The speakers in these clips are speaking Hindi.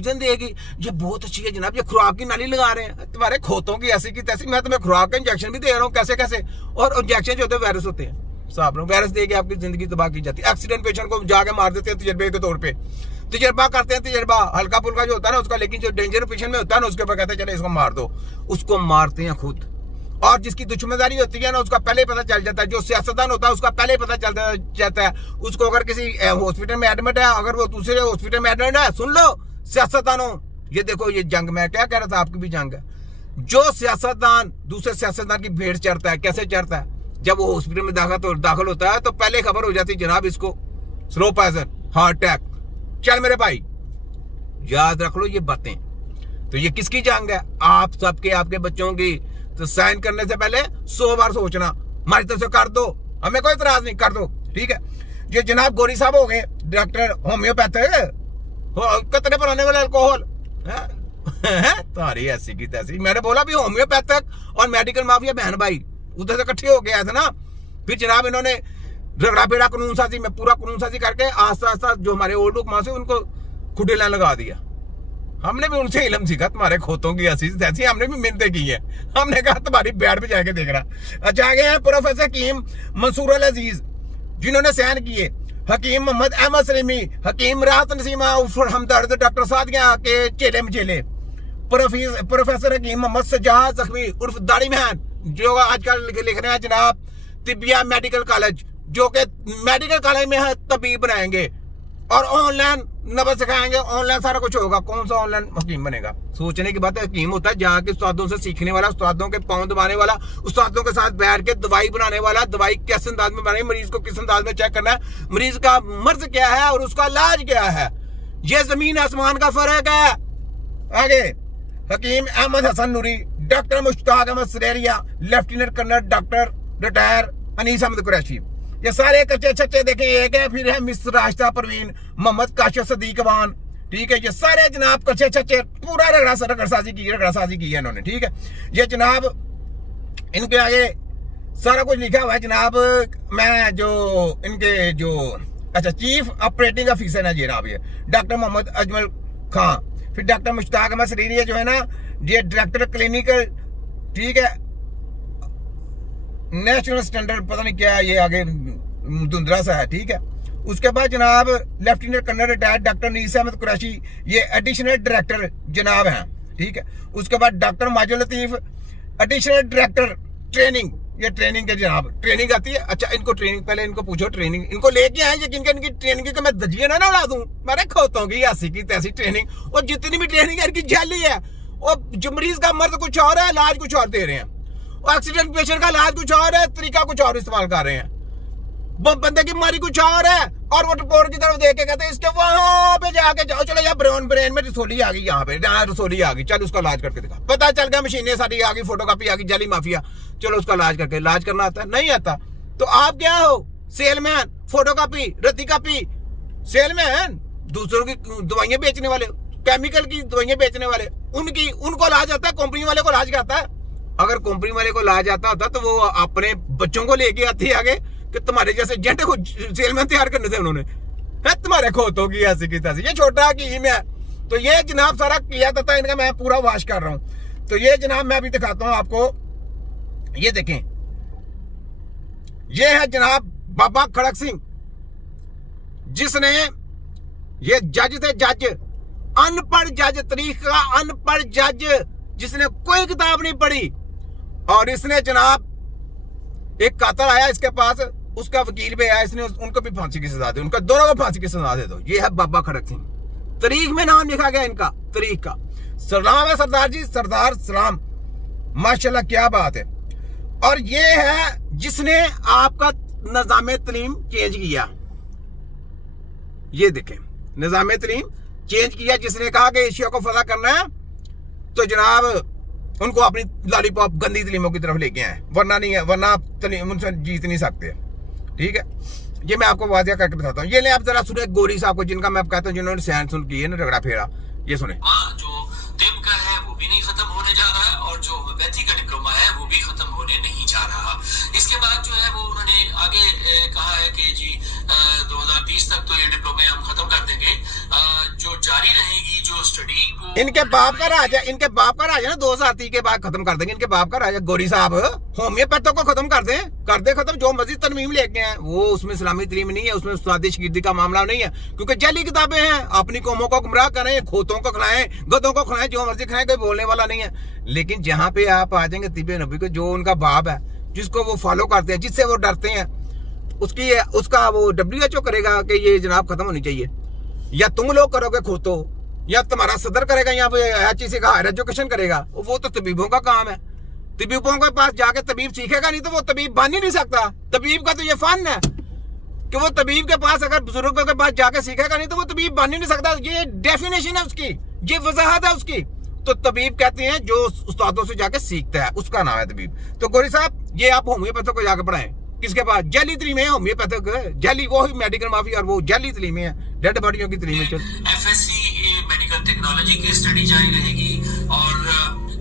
ऑक्सीजन देगी, ये बहुत अच्छी है जनाब, ये खुराक की नाली लगा रहे हैं, तुम्हारे खोतों की ऐसी की तैसी, मैं तुम्हें खुराक का इंजेक्शन भी दे रहा हूँ कैसे कैसे। और इंजेक्शन जो होते हैं वायरस होते हैं, साहब वायरस दे के आपकी जिंदगी तबाह की जाती है। एक्सीडेंट पेशेंट को जाके मार देते हैं तजर्बे के तौर पर, तजर्बा करते हैं, तजर्बा हल्का फुल्का जो होता है ना उसका, लेकिन जो डेंजर पेशेंट में होता है ना उसके ऊपर कहते हैं चले इसको मार दो, उसको मारते हैं खुद। और जिसकी दुश्मनदारी होती है ना उसका पहले पता चल जाता है, जो सियासतदान होता है उसका पहले पता चल जाता है उसको। अगर किसी हॉस्पिटल में एडमिट है, अगर वो दूसरे हॉस्पिटल में एडमिट है, सुन लो सियासतदानों, ये देखो ये जंग, मैं क्या कह रहा था आपकी भी जंग है। जो सियासतदान दूसरे सियासतदान की भेड़ चढ़ता है, कैसे चढ़ता है, जब वो हॉस्पिटल में दाखिल होता है तो पहले खबर हो जाती है जनाब इसको स्लो पॉइजन, हार्ट अटैक। चल मेरे भाई याद रख लो ये बातें। तो ये किसकी जंग है? आप सबके, आपके बच्चों की। तो साइन करने से पहले 100 बार सोचना, हमारी तरफ से कर दो, हमें कोई इतराज नहीं, कर दो, ठीक है। ये जनाब गोरी साहब हो गए डॉक्टर होम्योपैथिक, कितने पुराने वाले अल्कोहल तुम्हारी ऐसी की तैसी। मैंने बोला भी होम्योपैथिक और मेडिकल माफिया बहन भाई उधर से इकट्ठे हो गया था ना। फिर जनाब इन्होंने झगड़ा पेड़ा कानून साजी में पूरा कानून साजी करके आस्ता आस्ता जो हमारे ओल्ड हुक्मा से उनको खुडेला लगा दिया। हमने भी उनसे इल्म सीखा, तुम्हारे खोतों की ऐसी तैसी, हमने भी मिन्नतें की है। हमने कहा तुम्हारी बैठ पे जाके देख रहा। अच्छा आगे हैं प्रोफेसर हकीम मंसूर अल अजीज, जिन्होंने सैन किए, हकीम मोहम्मद अहमद सलीमी, हकीम राहत नसीमा हमदर्द, डॉक्टर सादिया के चेले मचेले, प्रोफेसर हकीम मोहम्मद सज्जाद जख्मी उर्फ दाढ़ी मैन, जो आजकल लिख रहे हैं जनाब तिबिया मेडिकल कॉलेज, जो कि मेडिकल कॉलेज में है तबीब बनाएंगे और ऑनलाइन नबज सिखाएंगे, ऑनलाइन सारा कुछ होगा। कौन सा ऑनलाइन हकीम बनेगा? सोचने की बात है। हकीम होता है जाके उस्तादों से सीखने वाला, उस्तादों के पाँव दबाने वाला, उस्तादों के साथ बैठ के दवाई बनाने वाला, दवाई किस अंदाज में बनानी, मरीज को किस अंदाज में चेक करना है, मरीज का मर्ज क्या है और उसका इलाज क्या है, ये जमीन आसमान का फर्क है। आगे Hakim Ahmad Hasan Noori, doctor Mushtaq Ahmad Sareria, lieutenant colonel doctor retire Anees Ahmad Qureshi, ये सारे कच्चे छच्चे देखें एक है। फिर है मिस राशिदा परवीन, मोहम्मद काशिफ सदीक वान, ठीक है। ये सारे जनाब कच्चे छच्चे पूरा रगड़साजी की है इन्होंने, ठीक है। ये जनाब इनके आगे सारा कुछ लिखा हुआ है जनाब। मैं जो इनके जो अच्छा चीफ ऑपरेटिंग ऑफिसर है जनाब ये डॉक्टर मोहम्मद अजमल खान, फिर डॉक्टर मुश्ताक अहमद सरेरिया जो है ना ये डायरेक्टर क्लिनिकल, ठीक है, नेशनल स्टैंडर्ड पता नहीं क्या ये आगे धुंधला सा है, ठीक है। उसके बाद जनाब lieutenant colonel retired doctor Anees Ahmad Qureshi, ये एडिशनल डायरेक्टर जनाब हैं, ठीक है। उसके बाद doctor Majid Latif, additional director training, ये ट्रेनिंग के जनाब ट्रेनिंग आती है। अच्छा इनको ट्रेनिंग, पहले इनको पूछो ट्रेनिंग इनको लेके आए, यकीन कर इनकी ट्रेनिंग की मैं दजिए ना ला दूं, मेरे खोतों की ऐसी की तैसी ट्रेनिंग। और जितनी भी ट्रेनिंग है इनकी जाली है। और जो मरीज का मर्ज कुछ और है, इलाज कुछ और दे रहे हैं, और एक्सीडेंट पेशेंट का इलाज कुछ और है, तरीका कुछ और इस्तेमाल कर रहे हैं, बंदे की बीमारी कुछ और है और वो रिपोर्ट की तरफ देख के कहते हैं इसके वहां पे जाके जाओ, चलो यार ब्रेन में रसोली आ गई, यहाँ पे रसोली आ गई, चल उसका इलाज करके दिखा। पता चल गया मशीनें सारी आ गई, फोटोकॉपी आ गई, जाली माफिया, चलो उसका इलाज करके। इलाज करना आता है? नहीं आता। तो आप क्या हो? सेलमैन, फोटोकॉपी, रद्दी कॉपी, सेलमैन, दूसरों की दवाइयां बेचने वाले, केमिकल की दवाइयां बेचने वाले, उनको इलाज आता है, कंपनी वाले को इलाज आता है। अगर कंपनी वाले को इलाज आता होता तो वो अपने बच्चों को लेके आती है आगे कि तुम्हारे जैसे जेंट को सेलमैन तैयार करने थे उन्होंने, है तुम्हारे खोतों की ऐसी की तैसी। ये छोटा हकीम है। तो ये जनाब सारा किया था इनका, मैं पूरा वाश कर रहा हूं। तो ये जनाब मैं अभी दिखाता हूं आपको, ये देखें, ये है जनाब बाबा खड़क सिंह, जिसने ये जज थे, जज, अनपढ़ जज, तारीख का अनपढ़ जज, जिसने कोई किताब नहीं पढ़ी। और इसने जनाब एक कातल आया इसके पास, उसका वकील भी आया, इसने उनको भी फांसी की सजा दे, उनका दोनों को फांसी की सजा दे दो। ये है बाबा खड़क सिंह, तारीख में नाम लिखा गया इनका, तारीख का। सलाम है सरदार जी, सरदार सलाम, माशाल्लाह क्या बात है। और ये है जिसने आपका निजाम तलीम चेंज किया, ये देखें निजाम तलीम चेंज किया, जिसने कहा कि एशिया को फतह करना है तो जनाब उनको अपनी लॉलीपॉप गंदी तलीमों की तरफ लेके आए, वरना नहीं है, वरना उनसे जीत नहीं सकते, ठीक है। ये मैं आपको वाजिया करके बताता हूँ। ये ले आप जरा सुने गोरी साहब को, जिनका मैं कहता हूँ जिन्होंने सैन सुन की है ना रगड़ा फेरा, ये सुने। जो तिब का है वो भी नहीं खत्म होने जा रहा और जो होम्योपैथी का डिप्लोमा है वो भी खत्म होने नहीं जा रहा। इसके बाद जो है वो उन्होंने आगे कहा है कि जी 2030 तक तो ये डिप्लोमे हम खत्म कर देंगे, जो जारी रहेगी जो स्टडी वो इनके बाप का राज है, इनके बाप का राज है ना, 2030 के बाद खत्म कर देंगे। इनके बाप का राज है। गौरी साहब होम्योपैथों को खत्म कर दे खत्म। जो मर्जी तरमीम लेके हैं वो उसमें इस्लामी तरीम नहीं है, उसमें उस्तादी शागिर्दी का मामला नहीं है, क्योंकि जाली किताबें हैं। अपनी कौमों को गुमराह करें, खोतों को खिलाएं, गधों को खिलाएं, जो मर्जी खाएं, कोई बोलने वाला नहीं है। लेकिन जहां पे आप आ जाएंगे तिब्बे नबी को, जो उनका बाप है, जिसको वो फॉलो करते हैं, जिससे वो डरते हैं, उसका वो WHO करेगा कि ये जनाब खत्म होनी चाहिए, या तुम लोग करोगे खोतो, या तुम्हारा सदर करेगा, या HEC का हायर एजुकेशन करेगा। वो तो तबीबों का काम है। तबीबों के पास जाके तबीब सीखेगा नहीं तो वो तबीब बन ही नहीं सकता। तबीब का तो ये फन है कि वो तबीब के पास अगर बुजुर्गों के पास जाके सीखेगा नहीं तो वो तबीब बन ही नहीं सकता। ये डेफिनेशन है उसकी, ये वजाहत है उसकी। तो तबीब कहते हैं जो उस्तादों से जाके सीखता है, उसका नाम है तबीब। तो गौरी साहब, ये आप होम्योपैथों को जाके पढ़ाएं। किसके पास? जैली तरीम है होम्योपैथिक, जैली वो ही मेडिकल माफी, और वो जैली तरीम है, डेड बॉडियों की तरीम है। FSc मेडिकल टेक्नोलॉजी की स्टडी जारी रहेगी और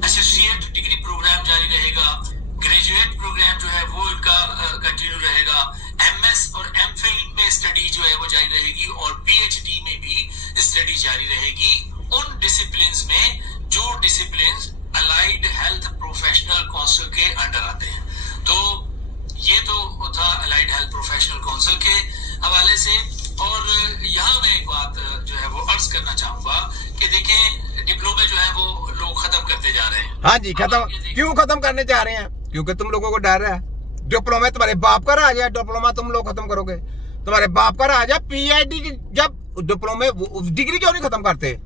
एसोसिएट डिग्री प्रोग्राम जारी रहेगा। ग्रेजुएट प्रोग्राम जो है वो इनका कंटिन्यू रहेगा। MS और MPhil में स्टडी जो है वो जारी रहेगी और PhD में भी स्टडी जारी रहेगी उन डिसिप्लिन्स में जो disciplines allied health professional council के अंडर आते हैं। तो ये तो था अलाइड हेल्थ प्रोफेशनल काउंसिल के हवाले से। और यहाँ मैं एक बात जो है वो अर्ज करना चाहूंगा कि देखें, डिप्लोमे जो है वो लोग खत्म करते जा रहे हैं। हाँ जी, खत्म क्यों खत्म करने जा रहे हैं? क्योंकि तुम लोगों को डर है। डिप्लोमा तुम्हारे बाप का राज है, डिप्लोमा तुम लोग खत्म करोगे, तुम्हारे बाप का राज है। PID जब डिप्लोमे डिग्री क्यों नहीं खत्म करते?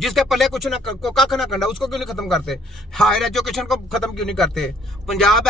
जिसके पल्ले कुछ ना कख ना कंडा, उसको क्यों नहीं खत्म करते? हायर एजुकेशन को खत्म क्यों नहीं करते? पंजाब